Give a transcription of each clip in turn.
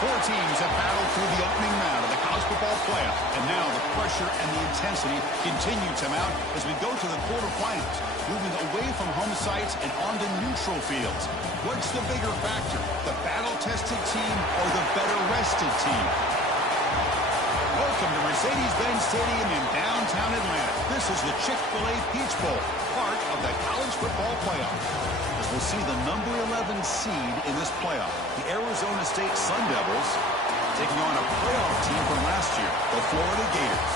Four teams have battled through the opening round of the college football playoff, and now the pressure and the intensity continue to mount as we go to the quarterfinals, moving away from home sites and onto neutral fields. What's the bigger factor, the battle-tested team or the better-rested team? Welcome to Mercedes-Benz Stadium in downtown Atlanta. This is the Chick-fil-A Peach Bowl, part of the college football playoff. As we'll see the number 11 seed in this playoff, the Arizona State Sun Devils, taking on a playoff team from last year, the Florida Gators.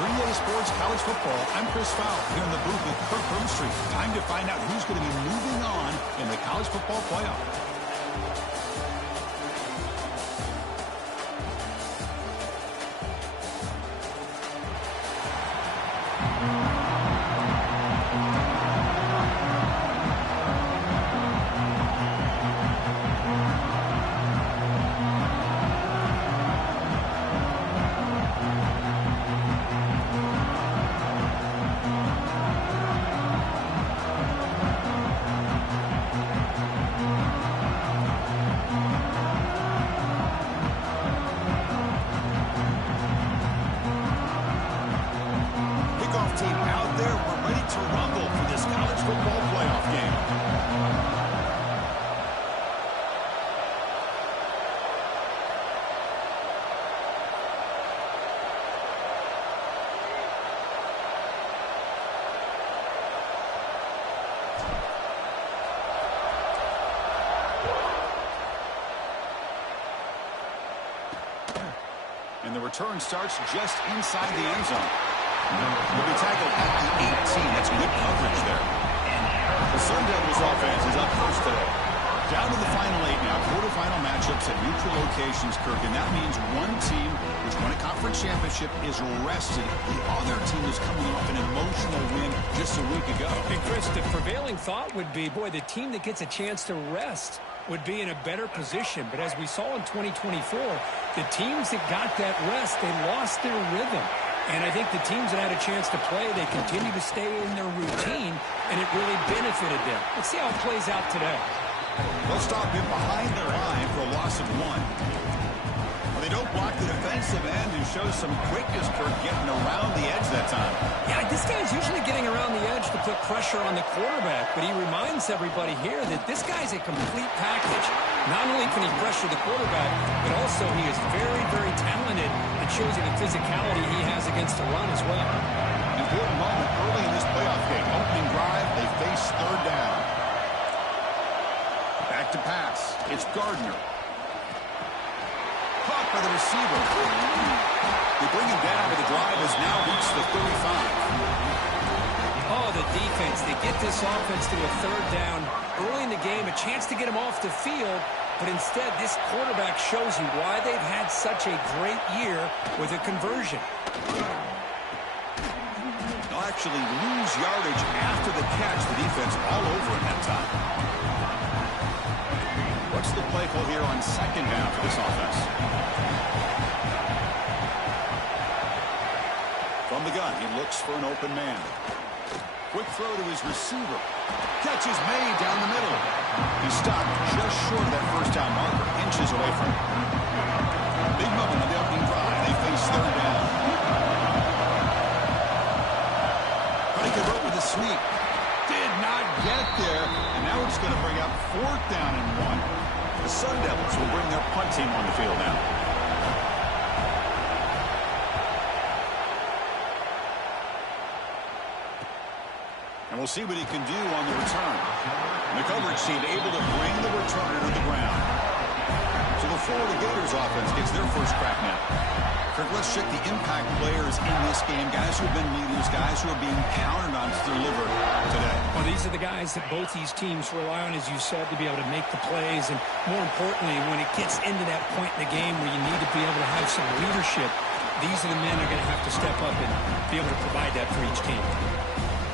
For EA Sports College Football, I'm Chris Fowler here in the booth with Kirk Broomstreet. Time to find out who's going to be moving on in the college football playoff. And the return starts just inside the end zone. He'll be tackled at the 18. That's good coverage there. The Sun Devils offense is up first today. Down to the final 8 now. Quarterfinal matchups at neutral locations, Kirk. And that means one team which won a conference championship is rested. The other team is coming off an emotional win just a week ago. Hey, Chris, the prevailing thought would be, boy, the team that gets a chance to rest would be in a better position. But as we saw in 2024, the teams that got that rest, they lost their rhythm. And I think the teams that had a chance to play, they continue to stay in their routine, and it really benefited them. Let's see how it plays out today. They'll stop him behind the line for a loss of 1. Well, they don't block the defensive end and show some quickness, Kirk, getting around the edge that time. Yeah, this guy's usually getting around the edge to put pressure on the quarterback, but he reminds everybody here that this guy's a complete package. Not only can he pressure the quarterback, but also he is very, very talented. It shows you the physicality he has against the run as well. Important moment early in this playoff game. Opening drive, they face third down. Back to pass. It's Gardner. Caught by the receiver. They bring him down, but the drive has now reached the 35. Oh, the defense. They get this offense to a third down early in the game, a chance to get him off the field, but instead this quarterback shows you why they've had such a great year with a conversion. They'll actually lose yardage after the catch. The defense all over him that time. What's the play call here on second down for this offense? From the gun, he looks for an open man. Quick throw to his receiver. Catch is made down the middle. He stopped just short of that first down marker, inches away from it. Big moment on the opening drive. They face third down. Trying to convert with a sweep. Did not get there. And now it's going to bring up fourth down and 1. The Sun Devils will bring their punt team on the field now. And we'll see what he can do on the return. And the coverage team able to bring the returner to the ground. So the Florida Gators offense gets their first crack now. Kirk, let's check the impact players in this game. Guys who have been leaders, guys who are being counted on to deliver today. Well, these are the guys that both these teams rely on, as you said, to be able to make the plays. And more importantly, when it gets into that point in the game where you need to be able to have some leadership, these are the men that are going to have to step up and be able to provide that for each team.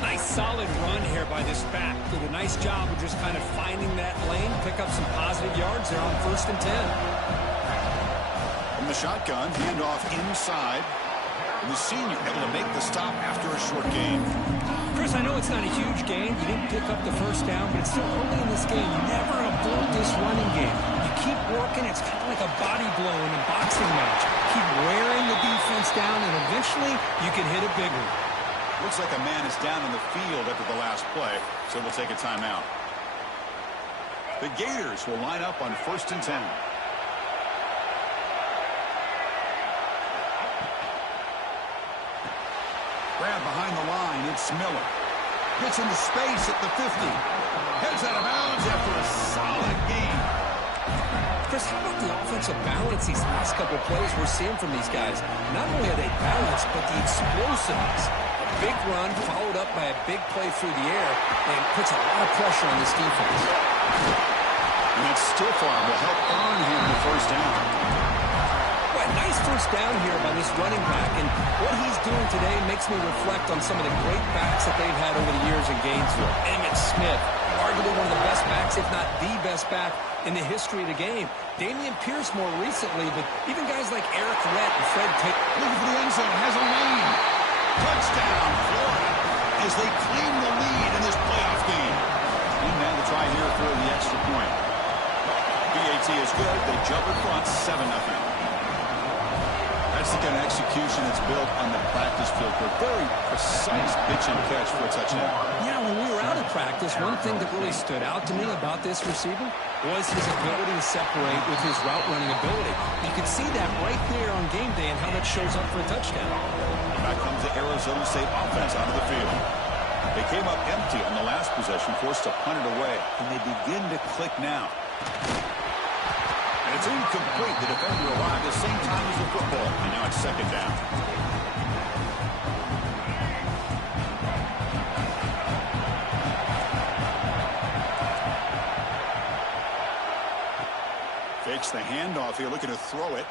Nice solid run here by this back. Did a nice job of just kind of finding that lane, pick up some positive yards there on 1st and 10. From the shotgun, handoff inside. And the senior able to make the stop after a short gain. Chris, I know it's not a huge gain. You didn't pick up the first down, but it's still early in this game. Never a afford this running game. You keep working, it's kind of like a body blow in a boxing match. Keep wearing the defense down, and eventually you can hit a big one. Looks like a man is down in the field after the last play, so we'll take a timeout. The Gators will line up on 1st and 10. Grab behind the line, it's Miller. Gets into space at the 50. Heads out of bounds after a solid game. Chris, how about the offensive balance these last couple of plays we're seeing from these guys? Not only are they balanced, but the explosiveness. A big run followed up by a big play through the air and puts a lot of pressure on this defense. And that stiff arm will help earn him the first down. Nice first down here by this running back, and what he's doing today makes me reflect on some of the great backs that they've had over the years in Gainesville. Emmitt Smith, arguably one of the best backs, if not the best back in the history of the game. Damian Pierce more recently, but even guys like Eric Lett and Fred Tate. Looking for the end zone, has a lane. Touchdown, Florida, as they claim the lead in this playoff game. And now to try here for the extra point. BAT is good. They jump in front, 7-0. That's the kind of execution that's built on the practice field. A very precise pitch and catch for a touchdown. Yeah, when we were out of practice, one thing that really stood out to me about this receiver was his ability to separate with his route running ability. You could see that right there on game day and how that shows up for a touchdown. Back comes the Arizona State offense out of the field. They came up empty on the last possession, forced to punt it away, and they begin to click now. And it's incomplete. The defender arrived at the same time as the football. And now it's 2nd down. Fakes the handoff here, looking to throw it.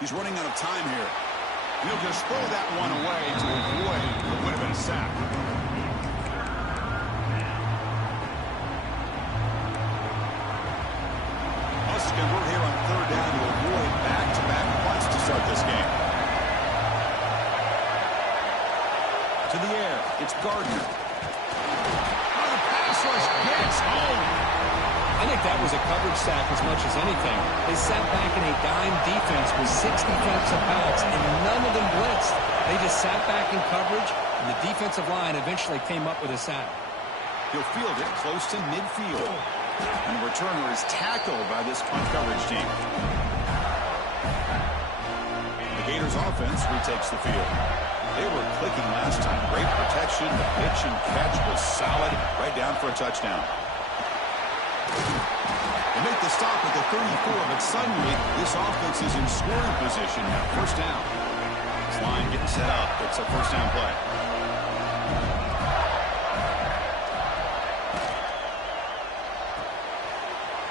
He's running out of time here. He'll just throw that one away to avoid what would have been a sack. Convert here on 3rd down to avoid back-to-back punts to start this game. To the air, it's Gardner. Oh, the pass rush gets home. I think that was a coverage sack as much as anything. They sat back in a dime defense with 6 defensive backs, and none of them blitzed. They just sat back in coverage, and the defensive line eventually came up with a sack. He'll field it close to midfield. And the returner is tackled by this punt coverage team. The Gators offense retakes the field. They were clicking last time. Great protection. The pitch and catch was solid. Right down for a touchdown. They make the stop at the 34, but suddenly this offense is in scoring position. Now 1st down. This line getting set up. It's a 1st down play.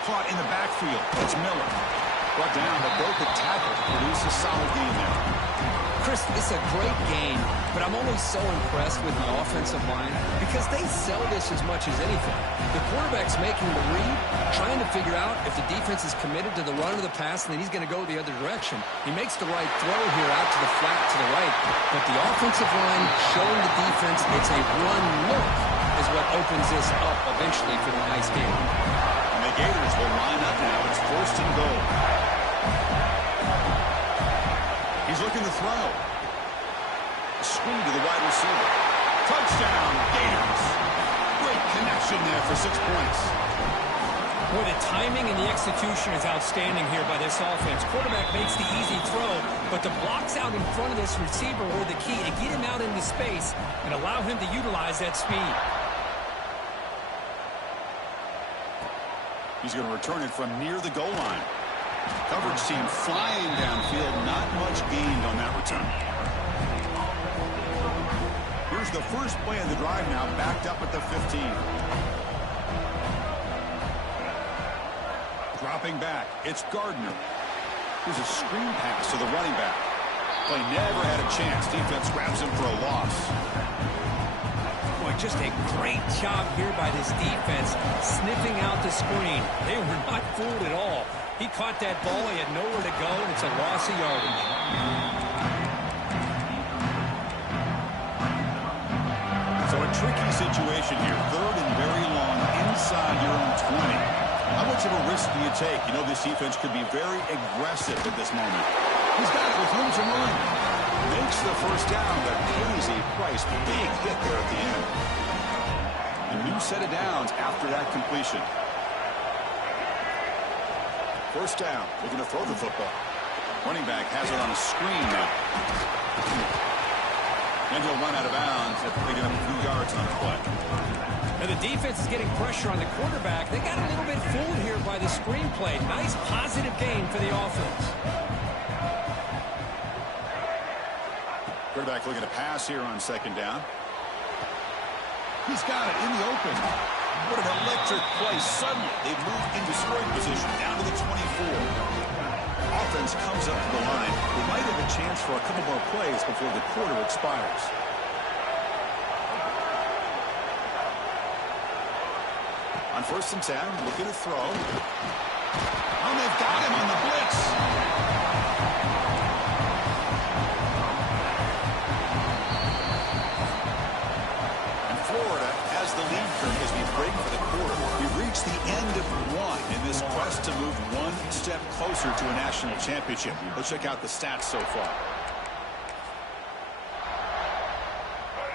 Caught in the backfield. It's Miller. Brought down, but broke the tackle. Produced a solid game there. Chris, it's a great game, but I'm always so impressed with the offensive line because they sell this as much as anything. The quarterback's making the read, trying to figure out if the defense is committed to the run or the pass, and then he's going to go the other direction. He makes the right throw here out to the flat to the right, but the offensive line showing the defense it's a run look is what opens this up eventually for the nice game. The Gators will line up now. It's 1st and goal. He's looking to throw. A screen to the wide receiver. Touchdown, Gators. Great connection there for 6 points. Boy, the timing and the execution is outstanding here by this offense. Quarterback makes the easy throw, but the blocks out in front of this receiver were the key to get him out into space and allow him to utilize that speed. He's going to return it from near the goal line. Coverage team flying downfield. Not much gained on that return. Here's the first play of the drive now, backed up at the 15. Dropping back, it's Gardner. Here's a screen pass to the running back. Play never had a chance. Defense grabs him for a loss. Boy, just a great job here by this defense, sniffing out the screen. They were not fooled at all. He caught that ball. He had nowhere to go, and it's a loss of yardage. So a tricky situation here. 3rd and very long inside your own 20. How much of a risk do you take? You know this defense could be very aggressive at this moment. He's got it with room to run. Makes the first down, but pays a price. Big hit there at the end. A new set of downs after that completion. First down, looking to throw the football. Running back has it on a screen now. And he'll run out of bounds after picking up a few yards on the play. Now the defense is getting pressure on the quarterback. They got a little bit fooled here by the screenplay. Nice positive gain for the offense. Quarterback looking to pass here on second down. He's got it in the open. What an electric play. Suddenly, they've moved into scoring position down to the 24. Offense comes up to the line. They might have a chance for a couple more plays before the quarter expires. On 1st and 10, looking to throw. Oh, they've got him on the blitz. And Florida has the lead currently as we break for the quarter. We've reached the end of one in this quest to move one step closer to a national championship. Let's check out the stats so far.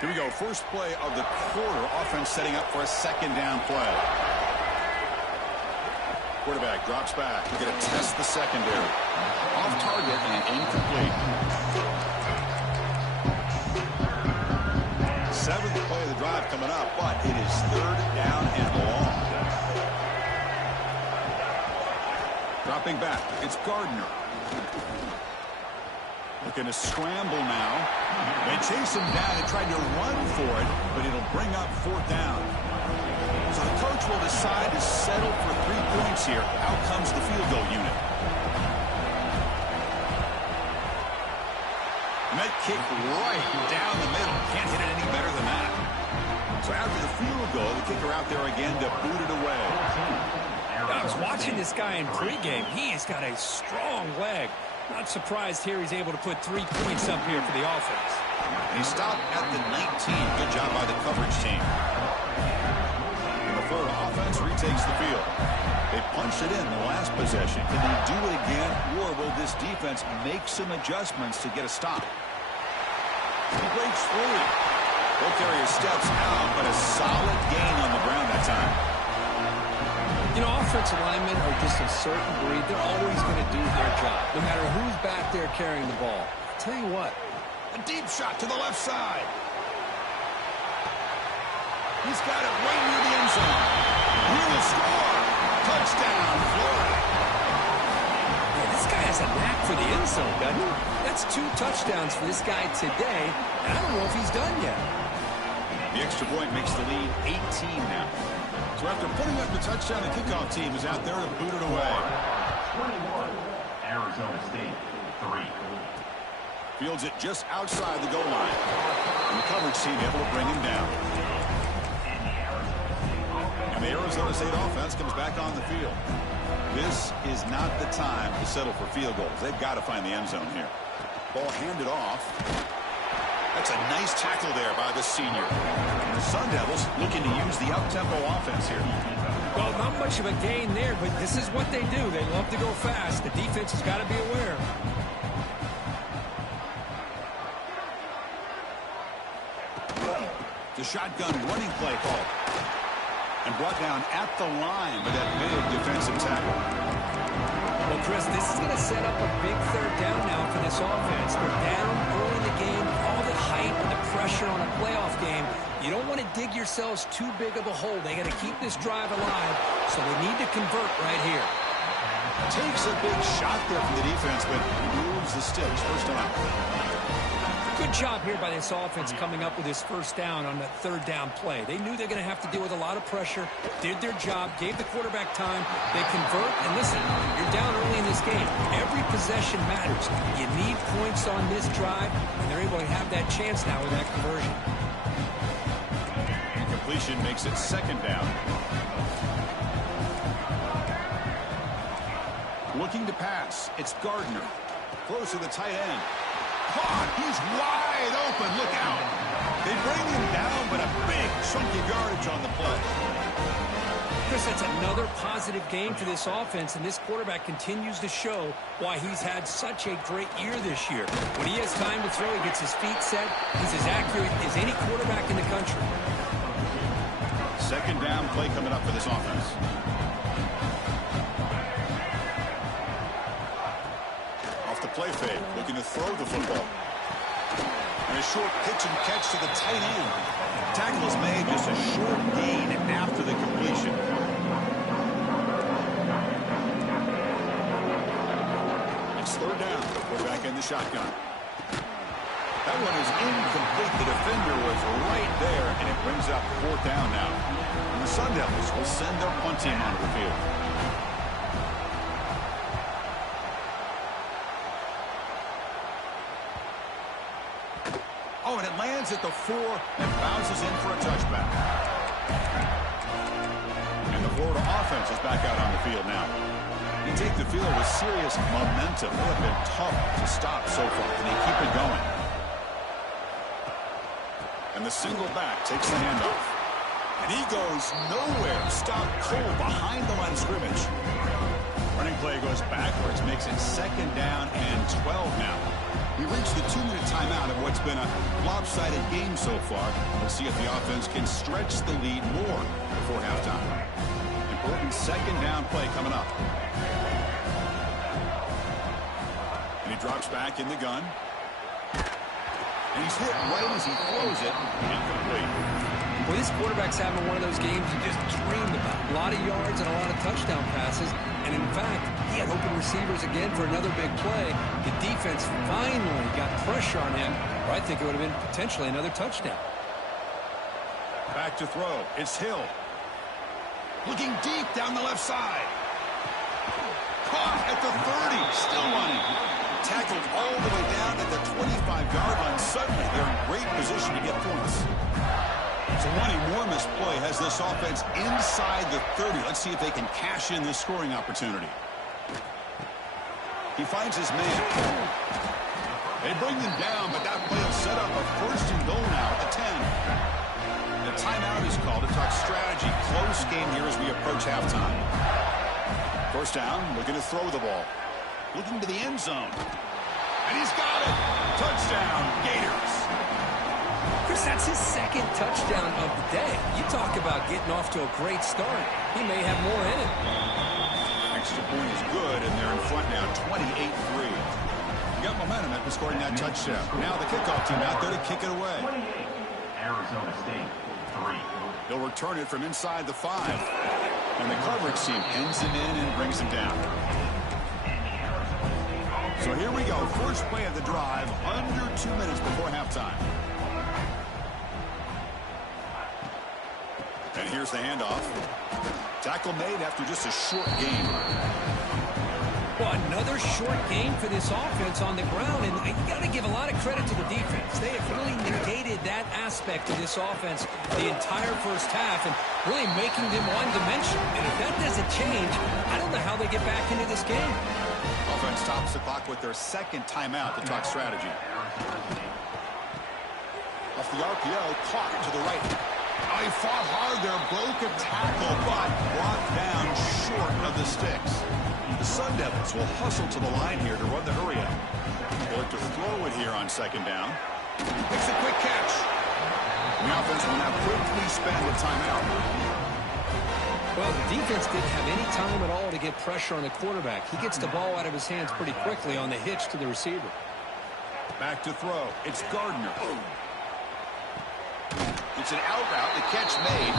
Here we go. First play of the quarter. Offense setting up for a second down play. Quarterback drops back. We're going to test the secondary. Off target and incomplete. 7th play of the drive coming up, but it is 3rd down and long. Dropping back. It's Gardner. Looking to scramble now. They chase him down and tried to run for it, but it'll bring up 4th down. So the coach will decide to settle for 3 points here. Out comes the field goal unit. And that kick right down the middle. Can't hit it any better than that. So after the field goal, the kicker out there again to boot it away. I was watching this guy in pregame. He has got a strong leg. Not surprised here he's able to put 3 points up here for the offense. And he stopped at the 19. Good job by the coverage team. Florida offense retakes the field. They punched it in the last possession. Can they do it again, or will this defense make some adjustments to get a stop? He breaks free. Both areas steps out, but a solid gain on the ground that time. You know, offensive linemen are just a certain breed. They're always going to do their job, no matter who's back there carrying the ball. I'll tell you what. A deep shot to the left side. He's got it right near the end zone. He will score. Touchdown, Florida. Yeah, this guy has a knack for the end zone, doesn't he? That's 2 touchdowns for this guy today, and I don't know if he's done yet. The extra point makes the lead 18 now. So after putting up the touchdown, the kickoff team is out there to boot it away. 21, Arizona State, 3. Fields it just outside the goal line. And the coverage team able to bring him down. And the Arizona State offense comes back on the field. This is not the time to settle for field goals. They've got to find the end zone here. Ball handed off. That's a nice tackle there by the senior. And the Sun Devils looking to use the up-tempo offense here. Well, not much of a gain there, but this is what they do. They love to go fast. The defense has got to be aware. The shotgun running play call. And brought down at the line with that big defensive tackle. Well, Chris, this is going to set up a big 3rd down now for this offense. They're down early in the game, all the hype and the pressure on a playoff game. You don't want to dig yourselves too big of a hole. They got to keep this drive alive, so they need to convert right here. Takes a big shot there from the defense, but moves the sticks. First down. Good job here by this offense coming up with his first down on that 3rd down play. They knew they're going to have to deal with a lot of pressure, did their job, gave the quarterback time. They convert, and listen, you're down early in this game. Every possession matters. You need points on this drive, and they're able to have that chance now with that conversion. Incompletion makes it 2nd down. Looking to pass. It's Gardner. Close to the tight end. Caught. He's wide open. Look out. They bring him down, but a big chunk of yardage on the play. Chris, that's another positive game for this offense, and this quarterback continues to show why he's had such a great year this year. When he has time to throw, he gets his feet set. He's as accurate as any quarterback in the country. Second down play coming up for this offense. Off the play fake, looking to throw the football. And a short pitch and catch to the tight end. Tackle is made, just a short gain after the completion. It's third down. Quarterback in the shotgun. That one is incomplete. The defender was right there, and it brings up fourth down now. And the Sun Devils will send their punt team onto the field. Oh, and it lands at the 4 and bounces in for a touchback. And the Florida offense is back out on the field now. You take the field with serious momentum. They have been tough to stop so far. Can they keep it going? And the single back takes the handoff. And he goes nowhere. Stopped cold behind the line of scrimmage. Running play goes backwards. Makes it second down and 12 now. We reached the 2-minute timeout of what's been a lopsided game so far. We'll see if the offense can stretch the lead more before halftime. Important second down play coming up. And he drops back in the gun. And he's hit right as he throws it. Incomplete. Well, this quarterback's having one of those games you just dreamed about. A lot of yards and a lot of touchdown passes. And in fact, he had open receivers again for another big play. The defense finally got pressure on him, or I think it would have been potentially another touchdown. Back to throw. It's Hill. Looking deep down the left side. Caught at the 30. Still running. Tackled all the way down at the 25-yard line. Suddenly, they're in great position to get points. So one enormous play has this offense inside the 30. Let's see if they can cash in this scoring opportunity. He finds his man. They bring them down, but that play will set up a first and goal now at the 10. The timeout is called to talk strategy. Close game here as we approach halftime. First down, looking to throw the ball. Looking to the end zone. And he's got it. Touchdown, Gators. Chris, that's his second touchdown of the day. You talk about getting off to a great start. He may have more in it. Extra point is good, and they're in front now, 28-3. Got momentum after scoring that touchdown. Now the kickoff team out there to kick it away. Arizona State, 3. They'll return it from inside the 5. And the coverage team pins him in and brings him down. So here we go. First play of the drive, under 2 minutes before halftime. And here's the handoff. Tackle made after just a short game. Well, another short game for this offense on the ground, and you got to give a lot of credit to the defense. They have really negated that aspect of this offense the entire first half and really making them one-dimensional. And if that doesn't change, I don't know how they get back into this game. Offense stops the clock with their second timeout to talk strategy. Off the RPO, caught to the right. Oh, he fought hard there, broke a tackle, but brought down short of the sticks. The Sun Devils will hustle to the line here to run the hurry up. They look to throw it here on second down. Makes a quick catch. And the offense will now quickly spend the timeout. Well, the defense didn't have any time at all to get pressure on the quarterback. He gets the ball out of his hands pretty quickly on the hitch to the receiver. Back to throw. It's Gardner. It's an out route. The catch made.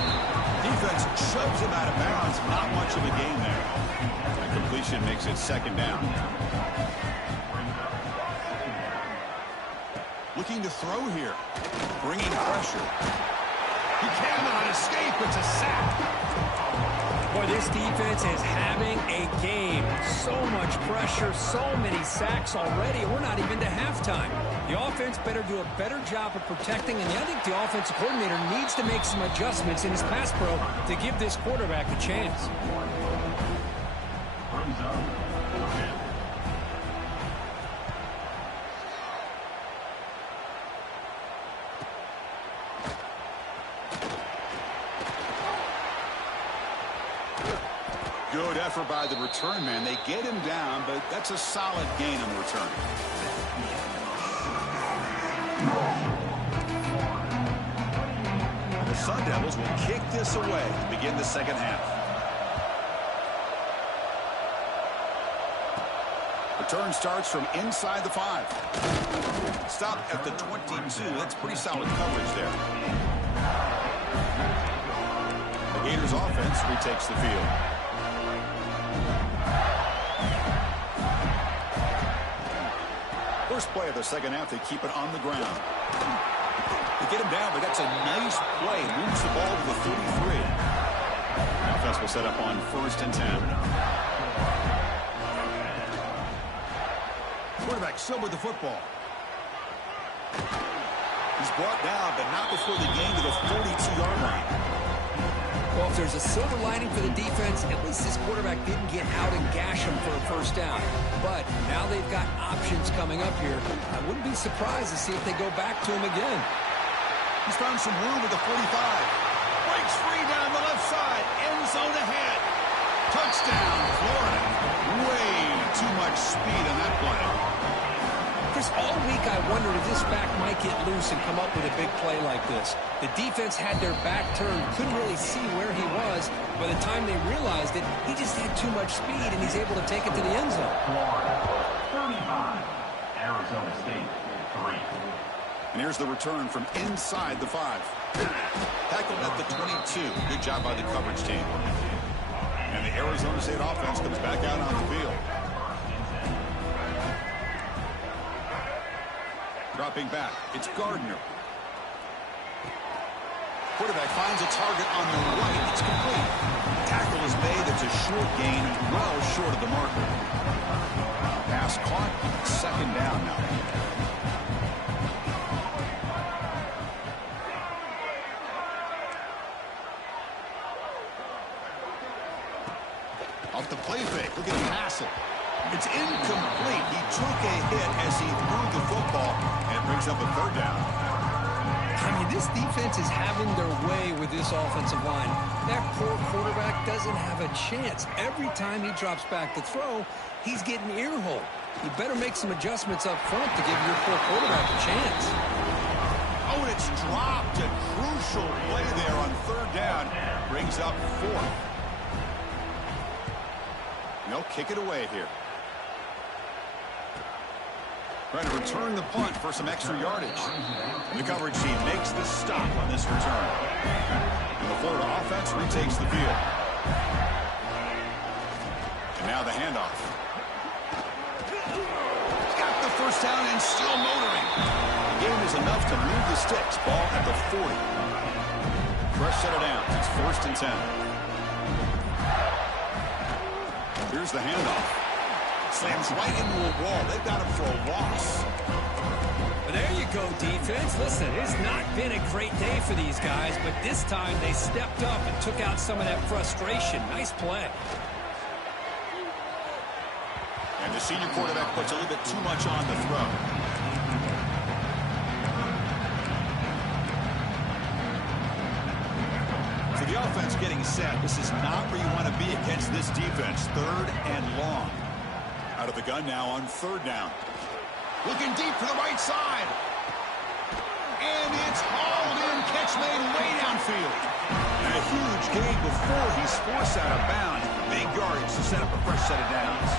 Defense shoves him out of bounds. Not much of a gain there. The completion makes it second down. Looking to throw here. Bringing pressure. He cannot escape. It's a sack. Boy, this defense is having a game. So much pressure, so many sacks already. We're not even to halftime. The offense better do a better job of protecting, and I think the offensive coordinator needs to make some adjustments in his pass pro to give this quarterback a chance. effort by the return man. They get him down, but that's a solid gain on the return. The Sun Devils will kick this away to begin the second half. Return starts from inside the 5. Stop at the 22. That's pretty solid coverage there. The Gators offense retakes the field. First play of the second half, they keep it on the ground. They get him down, but that's a nice play. Moves the ball to the 33. The offense will set up on 1st and 10. Quarterback still with the football. He's brought down, but not before the gain to the 42-yard line. Well, if there's a silver lining for the defense, at least this quarterback didn't get out and gash him for a first down. But now they've got options coming up here. I wouldn't be surprised to see if they go back to him again. He's found some room at the 45. Breaks free down the left side. End zone ahead. Touchdown, Florida. Way too much speed on that play. Chris, all week I wondered if this back might get loose and come up with a big play like this. The defense had their back turned, couldn't really see where he was. By the time they realized it, he just had too much speed, and he's able to take it to the end zone. Florida, 35. Arizona State, 3. And here's the return from inside the 5. Tackled at the 22. Good job by the coverage team. And the Arizona State offense comes back out on the field. Dropping back, it's Gardner. Quarterback finds a target on the right. It's complete. Tackle is made. It's a short gain, well short of the marker. Pass caught. 2nd down now. Off the play fake. Look at him pass it. It's incomplete. He took a hit as he threw the football, and it brings up a 3rd down. I mean, this defense is having their way with this offensive line. That poor quarterback doesn't have a chance. Every time he drops back to throw, he's getting ear-hole. You better make some adjustments up front to give your poor quarterback a chance. Oh, and it's dropped. A crucial play there on 3rd down. Brings up 4th. They'll kick it away here. Trying to return the punt for some extra yardage. The coverage team makes the stop on this return. And the Florida offense retakes the field. And now the handoff. Got the first down and still motoring. The game is enough to move the sticks. Ball at the 40. Fresh set of downs. It's 1st and 10. Here's the handoff. Slams right into a wall. They've got him for a loss. Well, there you go, defense. Listen, it's not been a great day for these guys, but this time they stepped up and took out some of that frustration. Nice play. And the senior quarterback puts a little bit too much on the throw. So the offense getting set. This is not where you want to be against this defense. 3rd and long. Out of the gun now on 3rd down. Looking deep for the right side. And it's hauled in. Catch made way downfield. And a huge gain before he's forced out of bounds. Big yardage to set up a fresh set of downs.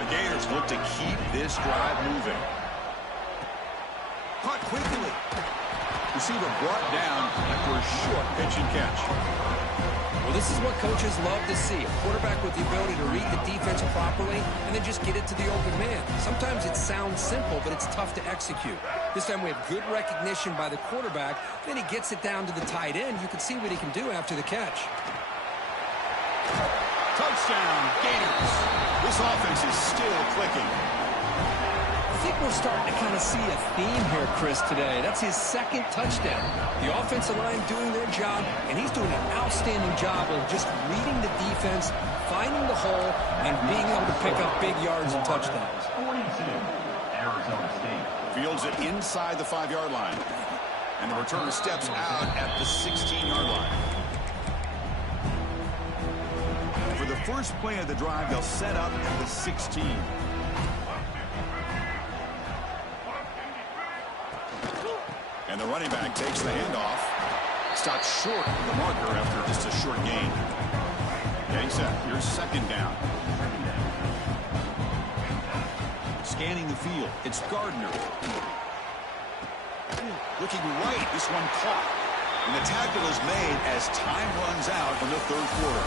The Gators look to keep this drive moving. Caught quickly. Receiver brought down after a short pitch and catch. Well, this is what coaches love to see. A quarterback with the ability to read the defense properly and then just get it to the open man. Sometimes it sounds simple, but it's tough to execute. This time we have good recognition by the quarterback. Then he gets it down to the tight end. You can see what he can do after the catch. Touchdown, Gators. This offense is still clicking. I think we're starting to kind of see a theme here, Chris, today. That's his 2nd touchdown. The offensive line doing their job, and he's doing an outstanding job of just reading the defense, finding the hole, and being able to pick up big yards and touchdowns. 42, Arizona State. Fields it inside the 5-yard line. And the returner steps out at the 16-yard line. For the first play of the drive, they'll set up at the 16. And the running back takes the handoff. Stops short of the marker after just a short gain. Getting set. Here's second down. Scanning the field. It's Gardner. Looking right. This one caught. And the tackle is made as time runs out in the third quarter.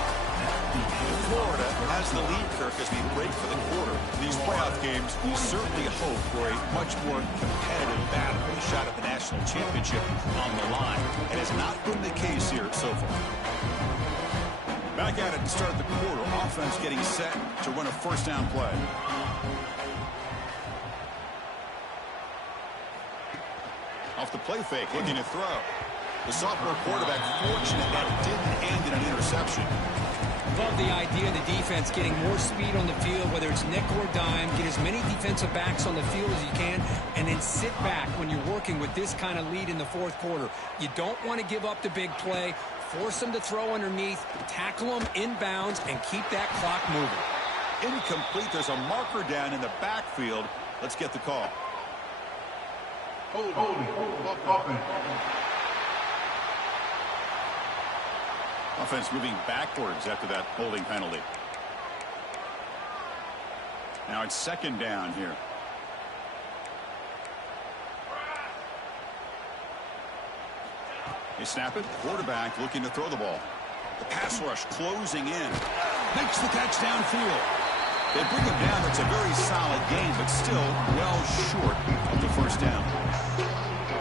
Florida has the lead, Kirk, as we break for the quarter. These playoff games, we certainly hope for a much more competitive battle, a shot at the national championship on the line. It has not been the case here so far. Back at it to start the quarter. Offense getting set to run a first down play. Off the play fake, looking to throw. The sophomore quarterback fortunate that it didn't end in an interception. Love the idea of the defense getting more speed on the field, whether it's nickel or dime. Get as many defensive backs on the field as you can, and then sit back when you're working with this kind of lead in the fourth quarter. You don't want to give up the big play. Force them to throw underneath, tackle them inbounds, and keep that clock moving. Incomplete. There's a marker down in the backfield. Let's get the call. Offense moving backwards after that holding penalty. Now it's second down here. They snap it. Quarterback looking to throw the ball. The pass rush closing in. Makes the catch downfield. They bring him down. It's a very solid game, but still well short of the first down.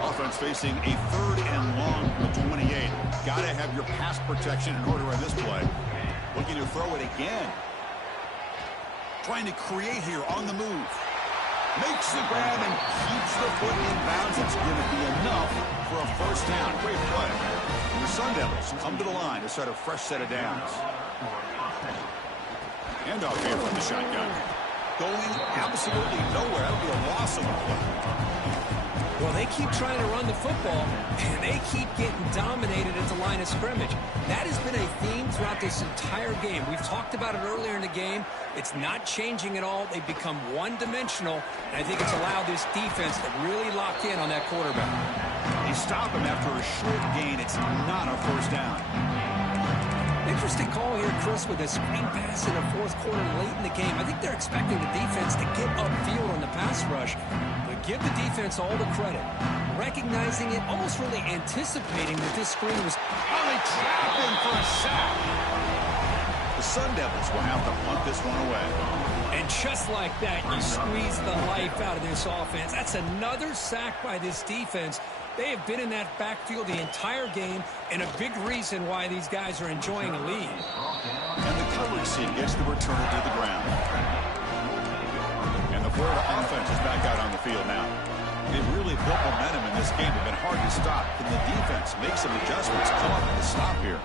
Offense facing a third and long from the 28. Got to have your pass protection in order on this play. Looking to throw it again. Trying to create here on the move. Makes the grab and keeps the foot in bounds. It's going to be enough for a first down. Great play. And the Sun Devils come to the line to start a fresh set of downs. Handoff here from the shotgun. Going absolutely nowhere. That'll be a loss of the play. Well, they keep trying to run the football, and they keep getting dominated at the line of scrimmage. That has been a theme throughout this entire game. We've talked about it earlier in the game. It's not changing at all. They've become one-dimensional, and I think it's allowed this defense to really lock in on that quarterback. They stop him after a short gain. It's not a first down. Interesting call here, Chris, with a screen pass in the fourth quarter late in the game. I think they're expecting the defense to get upfield on the pass rush. Give the defense all the credit. Recognizing it, almost really anticipating that this screen was... Oh, they trap him for a sack. The Sun Devils will have to punt this one away. And just like that, you squeeze the life out of this offense. That's another sack by this defense. They have been in that backfield the entire game, and a big reason why these guys are enjoying a lead. And the coverage team gets the return to the ground. And the Florida offense is back out on the field now. They've really built momentum in this game. They've been hard to stop. Can the defense make some adjustments? Come up with a stop here.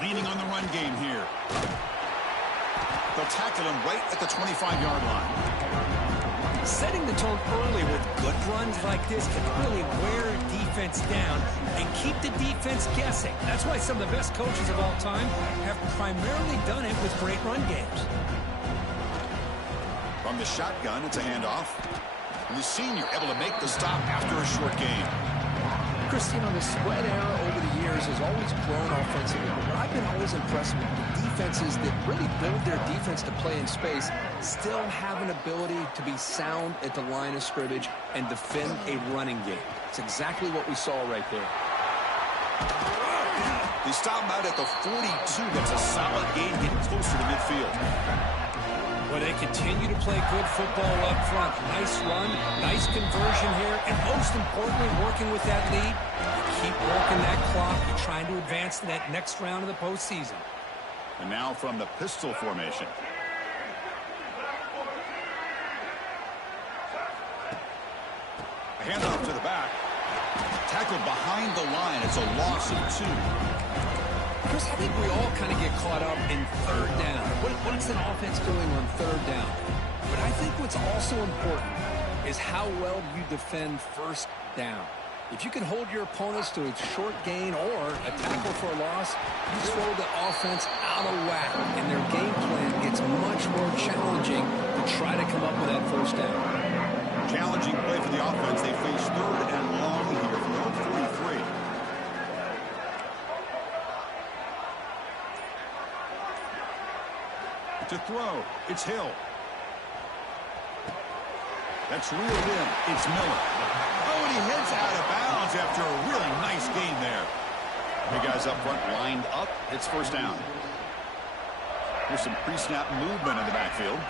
Leaning on the run game here. They'll tackle him right at the 25-yard line. Setting the tone early with good runs like this can really wear a defense down and keep the defense guessing. That's why some of the best coaches of all time have primarily done it with great run games. From the shotgun, it's a handoff. And the senior able to make the stop after a short gain. Christine, on the spread era over the years has always grown offensively. But I've been always impressed with the defenses that really build their defense to play in space, still have an ability to be sound at the line of scrimmage and defend a running game. It's exactly what we saw right there. They stop him out at the 42. That's a solid gain, getting closer to midfield. But they continue to play good football up front. Nice run, nice conversion here, and most importantly, working with that lead, keep working that clock. You're trying to advance to that next round of the postseason. And now from the pistol formation. A handoff to the back. Tackled behind the line. It's a loss of 2. Chris, I think we all kind of get caught up in third down. What's an offense doing on third down? But I think what's also important is how well you defend first down. If you can hold your opponents to a short gain or a tackle for a loss, you throw the offense out of whack, and their game plan gets much more challenging to try to come up with that first down. Challenging play for the offense. They face 3rd and long here from their own 43. To throw, it's Hill. That's reeled in. It's Miller. Oh, and he heads out of bounds after a really nice gain there. Hey, guys up front lined up. It's first down. Here's some pre-snap movement in the backfield.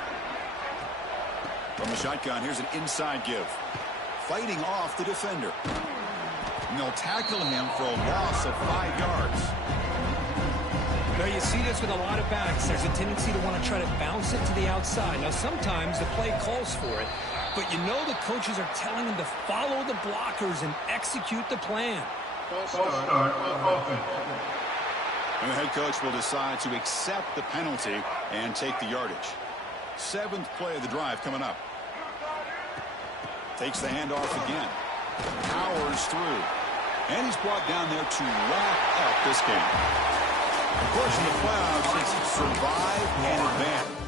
From the shotgun, here's an inside give. Fighting off the defender. And they'll tackle him for a loss of 5 yards. Now, you see this with a lot of backs. There's a tendency to want to try to bounce it to the outside. Now, sometimes the play calls for it, but you know the coaches are telling them to follow the blockers and execute the plan. And the head coach will decide to accept the penalty and take the yardage. 7th play of the drive coming up. Takes the handoff again. Powers through. And he's brought down there to wrap up this game. Of course, in the playoffs, it's survive and advance.